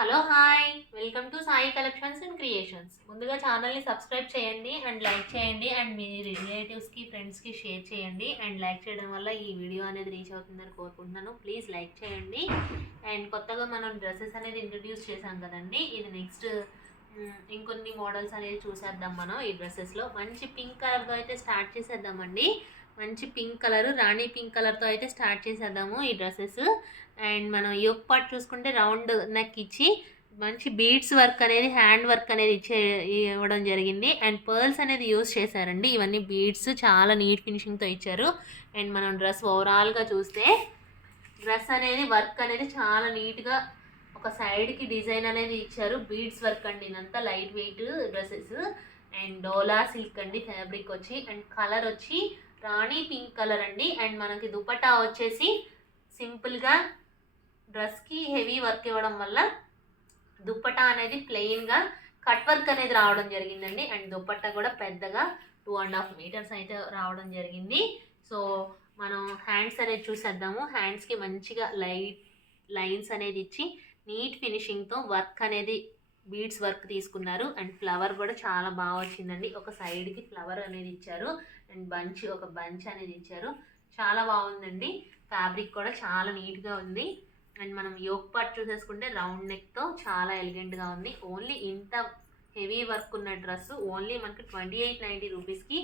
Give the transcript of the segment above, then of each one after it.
Hello hi welcome to Sai collections and creations. ముందుగా ఛానల్ని subscribe చేయండి అండ్ లైక్ చేయండి అండ్ మీ రిలేటివ్స్కి ఫ్రెండ్స్కి షేర్ చేయండి. అండ్ లైక్ చేయడం వల్ల ఈ వీడియో అనేది రీచ్ అవుతుందని కోరుకుంటున్నాను. ప్లీజ్ లైక్ చేయండి. అండ్ కొత్తగా మనం డ్రెస్సెస్ అనేది ఇంట్రడ్యూస్ చేసాం కదండి, ఇది నెక్స్ట్ ఇంకొన్ని మోడల్స్ అనేది చూసేద్దాం. మనం ఈ డ్రెస్సెస్లో మంచి పింక్ కలర్తో అయితే స్టార్ట్ చేసేద్దామండి. మంచి పింక్ కలర్, రాణి పింక్ కలర్తో అయితే స్టార్ట్ చేసేద్దాము ఈ డ్రెస్సెస్. అండ్ మనం యోక్ పార్ట్ చూసుకుంటే రౌండ్ నెక్ ఇచ్చి మంచి బీడ్స్ వర్క్ అనేది, హ్యాండ్ వర్క్ అనేది ఇవ్వడం జరిగింది. అండ్ పర్ల్స్ అనేది యూస్ చేశారండి. ఇవన్నీ బీడ్స్ చాలా నీట్ ఫినిషింగ్తో ఇచ్చారు. అండ్ మనం డ్రెస్ ఓవరాల్గా చూస్తే డ్రెస్ అనేది వర్క్ అనేది చాలా నీట్గా ఒక సైడ్కి డిజైన్ అనేది ఇచ్చారు. బీడ్స్ వర్క్ అండి, ఇదంతా light weight dresses. And dola silk అండి ఫ్యాబ్రిక్ వచ్చి. అండ్ కలర్ వచ్చి రాణి పింక్ కలర్ అండి. అండ్ మనకి దుపట్టా వచ్చేసి సింపుల్గా డ్రెస్కి హెవీ వర్క్ ఇవ్వడం వల్ల దుప్పట్టా అనేది ప్లెయిన్గా కట్ వర్క్ అనేది రావడం జరిగిందండి. అండ్ దుప్పట్టా కూడా పెద్దగా 2.5 మీటర్స్ అయితే రావడం జరిగింది. సో మనం హ్యాండ్స్ అనేది చూసేద్దాము. హ్యాండ్స్కి మంచిగా లైట్ లైన్స్ అనేది ఇచ్చి నీట్ ఫినిషింగ్తో వర్క్ అనేది బీడ్స్ వర్క్ తీసుకున్నారు. అండ్ ఫ్లవర్ కూడా చాలా బాగా వచ్చిందండి. ఒక సైడ్కి ఫ్లవర్ అనేది ఇచ్చారు. అండ్ ఒక బంచ్ అనేది ఇచ్చారు. చాలా బాగుందండి. ఫ్యాబ్రిక్ కూడా చాలా నీట్గా ఉంది. అండ్ మనం యోక్ పార్ట్ చూసేసుకుంటే రౌండ్ నెక్తో చాలా ఎలిగెంట్గా ఉంది. ఓన్లీ ఇంత హెవీ వర్క్ ఉన్న డ్రెస్ ఓన్లీ మనకి 2890 రూపీస్కి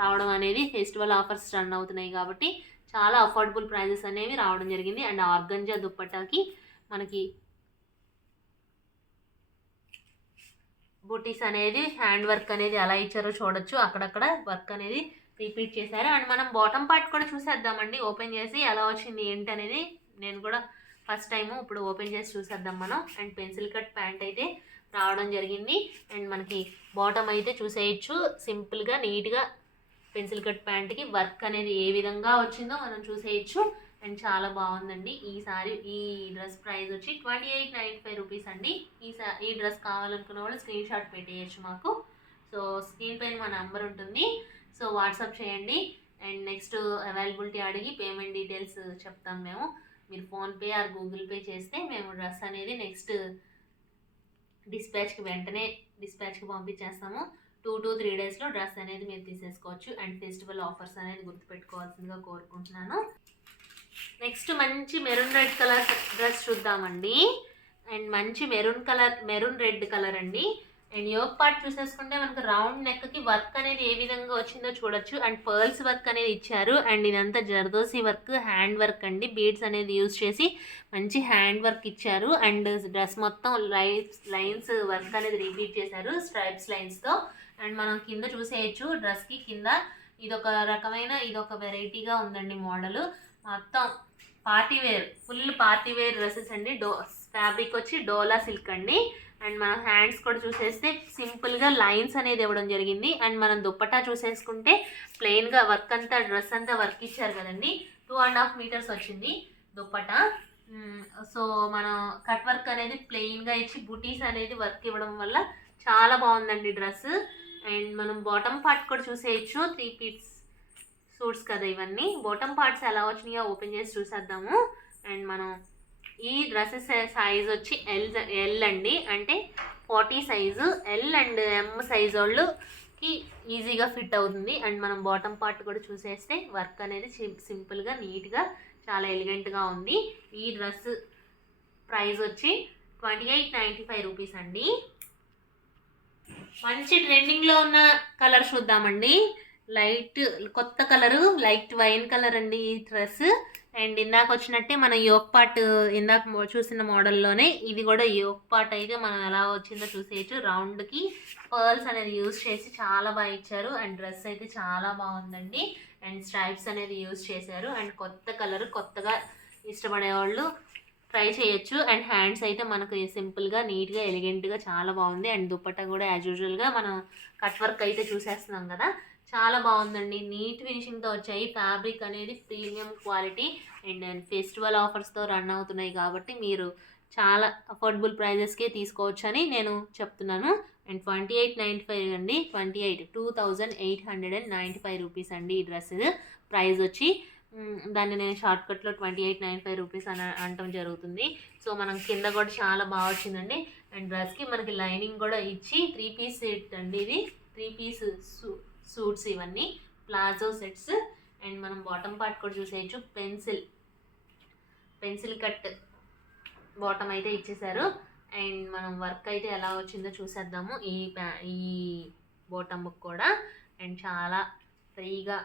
రావడం అనేది ఫెస్టివల్ ఆఫర్స్ రన్ అవుతున్నాయి కాబట్టి చాలా అఫోర్డబుల్ ప్రైజెస్ అనేవి రావడం జరిగింది. అండ్ ఆర్గంజా దుప్పట్టాకి మనకి బూటీస్ అనేది, హ్యాండ్ వర్క్ అనేది ఎలా ఇచ్చారో చూడొచ్చు. అక్కడక్కడ వర్క్ అనేది రిపీట్ చేశారు. అండ్ మనం బాటమ్ పార్ట్ కూడా చూసేద్దామండి, ఓపెన్ చేసి ఎలా వచ్చింది ఏంటి అనేది. నేను కూడా ఫస్ట్ టైము ఇప్పుడు ఓపెన్ చేసి చూసేద్దాం మనం. అండ్ పెన్సిల్ కట్ ప్యాంట్ అయితే రావడం జరిగింది. అండ్ మనకి బాటమ్ అయితే చూసేయచ్చు. సింపుల్గా నీట్గా పెన్సిల్ కట్ ప్యాంట్కి వర్క్ అనేది ఏ విధంగా వచ్చిందో మనం చూసేయచ్చు. అండ్ చాలా బాగుందండి. ఈ డ్రెస్ ప్రైస్ వచ్చి 2895 రూపీస్ అండి. ఈ డ్రెస్ కావాలనుకున్న వాళ్ళు స్క్రీన్ షాట్ పెట్టేయచ్చు మాకు. సో స్క్రీన్ పైన మా నెంబర్ ఉంటుంది, సో వాట్సాప్ చేయండి. అండ్ నెక్స్ట్ అవైలబిలిటీ అడిగి పేమెంట్ డీటెయిల్స్ చెప్తాం మేము. మీరు ఫోన్పే ఆర్ గూగుల్ పే చేస్తే మేము డ్రెస్ అనేది నెక్స్ట్ వెంటనే డిస్పాచ్కి పంపించేస్తాము. 2 to 3 డేస్లో డ్రెస్ అనేది మీరు తీసేసుకోవచ్చు. అండ్ ఫెస్టివల్ ఆఫర్స్ అనేది గుర్తుపెట్టుకోవాల్సిందిగా కోరుకుంటున్నాను. నెక్స్ట్ మంచి మెరూన్ రెడ్ కలర్ డ్రెస్ చూద్దామండి. అండ్ మంచి మెరూన్ రెడ్ కలర్ అండి. అండ్ యోక్ పార్ట్ చూసేసుకుంటే మనకు రౌండ్ నెక్కి వర్క్ అనేది ఏ విధంగా వచ్చిందో చూడొచ్చు. అండ్ పర్ల్స్ వర్క్ అనేది ఇచ్చారు. అండ్ ఇదంతా జర్దోసి వర్క్, హ్యాండ్ వర్క్ అండి. బీడ్స్ అనేది యూజ్ చేసి మంచి హ్యాండ్ వర్క్ ఇచ్చారు. అండ్ డ్రెస్ మొత్తం లైన్స్ వర్క్ అనేది రిపీట్ చేశారు స్ట్రైప్స్ లైన్స్తో. అండ్ మనం కింద చూసేయచ్చు, డ్రెస్కి కింద ఇదొక వెరైటీగా ఉందండి మోడల్. మొత్తం ఫుల్ పార్టీ వేర్ డ్రెస్సెస్ అండి. ఫ్యాబ్రిక్ వచ్చి డోలా సిల్క్ అండి. అండ్ మనం హ్యాండ్స్ కూడా చూసేస్తే సింపుల్గా లైన్స్ అనేది ఇవ్వడం జరిగింది. అండ్ మనం దుప్పట్టా చూసేసుకుంటే ప్లెయిన్గా వర్క్ అంతా, డ్రెస్ అంతా వర్క్ ఇచ్చారు కదండి. 2.5 మీటర్స్ వచ్చింది దుప్పట్టా. సో మనం కట్ వర్క్ అనేది ప్లెయిన్గా ఇచ్చి బుటీస్ అనేది వర్క్ ఇవ్వడం వల్ల చాలా బాగుందండి డ్రెస్. అండ్ మనం బాటమ్ పార్ట్ కూడా చూసేయచ్చు. 3 పీస్ సూట్స్ కదా ఇవన్నీ. బాటమ్ పార్ట్స్ ఎలా వచ్చినాయో ఓపెన్ చేసి చూసేద్దాము. అండ్ మనం ఈ డ్రెస్సెస్ సైజ్ వచ్చి ఎల్ అండి. అంటే 40 size. L and M size వాళ్ళకి ఈజీగా ఫిట్ అవుతుంది. అండ్ మనం బాటమ్ పార్ట్ కూడా చూసేస్తే వర్క్ అనేది సింపుల్గా నీట్గా చాలా ఎలిగెంట్గా ఉంది. ఈ డ్రెస్ ప్రైస్ వచ్చి 2895 రూపీస్ అండి. మంచి ట్రెండింగ్లో ఉన్న కలర్ చూద్దామండి. కొత్త కలరు లైట్ వైన్ కలర్ అండి ఈ డ్రెస్. అండ్ ఇందాక వచ్చినట్టే మన యోక్ పార్ట్ ఇందాక చూసిన మోడల్లోనే ఇది కూడా యోక్ పార్ట్ అయితే మనం ఎలా వచ్చిందో చూసేయచ్చు. రౌండ్కి పర్ల్స్ అనేది యూజ్ చేసి చాలా బాగా ఇచ్చారు. అండ్ డ్రెస్ అయితే చాలా బాగుందండి. అండ్ స్ట్రైప్స్ అనేది యూజ్ చేశారు. అండ్ కొత్త కలర్, కొత్తగా ఇష్టపడేవాళ్ళు ట్రై చేయొచ్చు. అండ్ హ్యాండ్స్ అయితే మనకు సింపుల్గా నీట్గా ఎలిగెంట్గా చాలా బాగుంది. అండ్ దుప్పట్టా కూడా యాజ్ యూజువల్గా మనం కట్ వర్క్ అయితే చూసేస్తున్నాం కదా, చాలా బాగుందండి. నీట్ ఫినిషింగ్తో వచ్చాయి. ఫ్యాబ్రిక్ అనేది ప్రీమియం క్వాలిటీ. అండ్ ఫెస్టివల్ ఆఫర్స్తో రన్ అవుతున్నాయి కాబట్టి మీరు చాలా అఫోర్డబుల్ ప్రైజెస్కే తీసుకోవచ్చు అని నేను చెప్తున్నాను. అండ్ 2895 అండి. 2895 రూపీస్ అండి ఈ డ్రెస్ ప్రైస్ వచ్చి. దాన్ని నేను షార్ట్కట్లో 2895 రూపీస్ అని అనటం జరుగుతుంది. సో మనం కింద కూడా చాలా బాగా వచ్చిందండి. అండ్ డ్రెస్కి మనకి లైనింగ్ కూడా ఇచ్చి 3 పీస్ సెట్ అండి. ఇది 3 పీస్ సూట్స్ ఇవన్నీ ప్లాజో సెట్స్. అండ్ మనం బాటమ్ పార్ట్ కూడా చూసేయచ్చు. పెన్సిల్ కట్ బాటమ్ అయితే ఇచ్చేసారు. అండ్ మనం వర్క్ అయితే ఎలా వచ్చిందో చూసేద్దాము ఈ బాటమ్ కూడా. అండ్ చాలా ఫ్రీగా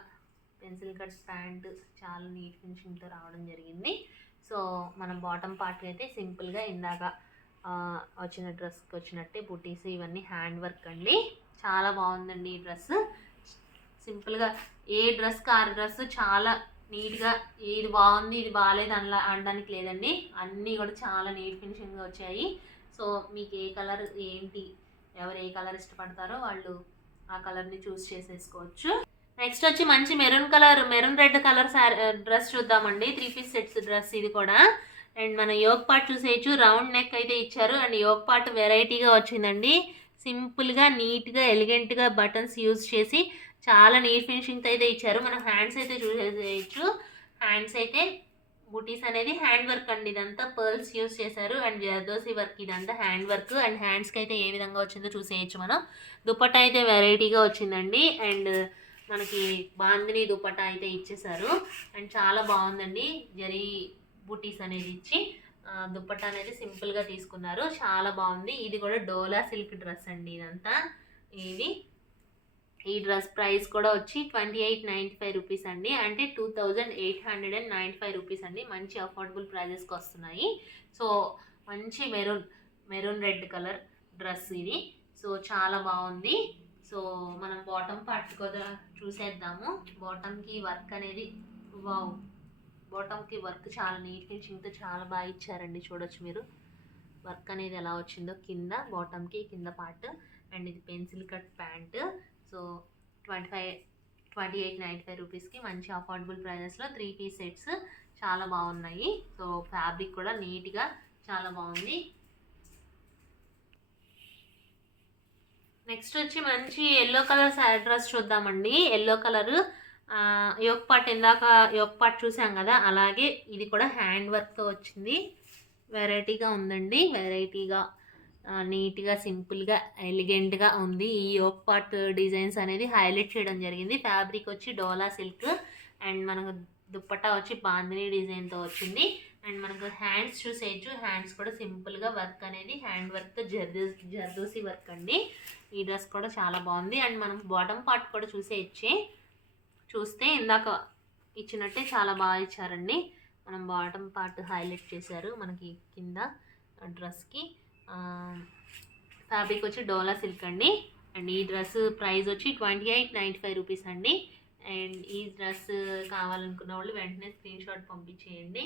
పెన్సిల్ కట్ ప్యాంట్ చాలా నీట్ ఫినిషింగ్తో రావడం జరిగింది. సో మనం బాటమ్ పార్ట్ అయితే సింపుల్గా ఇందాక వచ్చిన డ్రెస్కి వచ్చినట్టే బుటీస్ ఇవన్నీ హ్యాండ్ వర్క్ అండి. చాలా బాగుందండి ఈ డ్రెస్. సింపుల్గా ఏ డ్రెస్కి ఆ డ్రెస్ చాలా నీట్గా, ఇది బాగుంది ఇది బాగాలేదు అనడానికి లేదండి. అన్నీ కూడా చాలా నీట్ ఫినిషింగ్గా వచ్చాయి. సో మీకు ఏ కలర్ ఏంటి, ఎవరు ఏ కలర్ ఇష్టపడతారో వాళ్ళు ఆ కలర్ని చూస్ చేసేసుకోవచ్చు. నెక్స్ట్ వచ్చి మంచి మెరూన్ రెడ్ కలర్ డ్రెస్ చూద్దామండి. 3 పీస్ సెట్స్ డ్రెస్ ఇది కూడా. అండ్ మన యోగ్ పార్ట్ చూసేయచ్చు. రౌండ్ నెక్ అయితే ఇచ్చారు. అండ్ యోగ్ పార్ట్ వెరైటీగా వచ్చిందండి. సింపుల్గా నీట్గా ఎలిగెంట్గా బటన్స్ యూజ్ చేసి చాలా నీట్ ఫినిషింగ్తో అయితే ఇచ్చారు. మనం హ్యాండ్స్ అయితే చూసేయచ్చు. హ్యాండ్స్ అయితే బుటీస్ అనేది హ్యాండ్ వర్క్ అండి. ఇదంతా పర్ల్స్ యూజ్ చేశారు. అండ్ జర్దోసి వర్క్ ఇదంతా హ్యాండ్ వర్క్. అండ్ హ్యాండ్స్కి అయితే ఏ విధంగా వచ్చిందో చూసేయచ్చు మనం. దుపట్టా అయితే వెరైటీగా వచ్చిందండి. అండ్ మనకి బాందిని దుపట్టా అయితే ఇచ్చేసారు. అండ్ చాలా బాగుందండి. జరీ బుటీస్ అనేది ఇచ్చి దుపట్టా అనేది సింపుల్గా తీసుకున్నారు. చాలా బాగుంది. ఇది కూడా డోలా సిల్క్ డ్రెస్ అండి. ఇదంతా ఈ డ్రెస్ ప్రైస్ కూడా వచ్చి 2895 రూపీస్ అండి. అంటే 2895 రూపీస్ అండి. మంచి అఫోర్డబుల్ ప్రైజెస్కి వస్తున్నాయి. సో మంచి మెరూన్ రెడ్ కలర్ డ్రెస్ ఇది. సో చాలా బాగుంది. సో మనం బాటమ్ పార్ట్ కూడా చూసేద్దాము. బాటమ్కి వర్క్ అనేది బాటమ్కి వర్క్ చాలా నీట్ ఫినిషింగ్తో చాలా బాగా ఇచ్చారండి. చూడొచ్చు మీరు వర్క్ అనేది ఎలా వచ్చిందో కింద బాటమ్కి కింద పార్ట్. అండ్ ఇది పెన్సిల్ కట్ ప్యాంట్. సో 2895 రూపీస్కి మంచి అఫోర్డబుల్ ప్రైజెస్లో 3 పీస్ సెట్స్ చాలా బాగున్నాయి. సో ఫ్యాబ్రిక్ కూడా నీట్గా చాలా బాగుంది. నెక్స్ట్ వచ్చి మంచి ఎల్లో కలర్ డ్రెస్ చూద్దామండి. ఎల్లో కలర్ యోగ్ పార్ట్ చూసాం కదా, అలాగే ఇది కూడా హ్యాండ్ వర్క్తో వచ్చింది. వెరైటీగా ఉందండి. వెరైటీగా నీట్గా సింపుల్గా ఎలిగెంట్గా ఉంది. ఈ యోగ్ పార్ట్ డిజైన్స్ అనేది హైలైట్ చేయడం జరిగింది. ఫ్యాబ్రిక్ వచ్చి డోలా సిల్క్. అండ్ మనకు దుప్పట్టా వచ్చి బాందిని డిజైన్తో వచ్చింది. అండ్ మనకు హ్యాండ్స్ చూసేయచ్చు. హ్యాండ్స్ కూడా సింపుల్గా వర్క్ అనేది హ్యాండ్ వర్క్తో జర్దోసి వర్క్ అండి. ఈ డ్రెస్ కూడా చాలా బాగుంది. అండ్ మనం బాటమ్ పార్ట్ కూడా చూస్తే ఇందాక ఇచ్చినట్టే చాలా బాగా ఇచ్చారండి. మనం బాటమ్ పార్ట్ హైలైట్ చేశారు. మనకి కింద డ్రెస్కి ఫ్యాబ్రిక్ వచ్చి డోలా సిల్క్ అండి. అండ్ ఈ డ్రెస్ ప్రైస్ వచ్చి 2895 రూపీస్ అండి. అండ్ ఈ డ్రెస్ కావాలనుకున్న వాళ్ళు వెంటనే స్క్రీన్ షాట్ పంపించేయండి.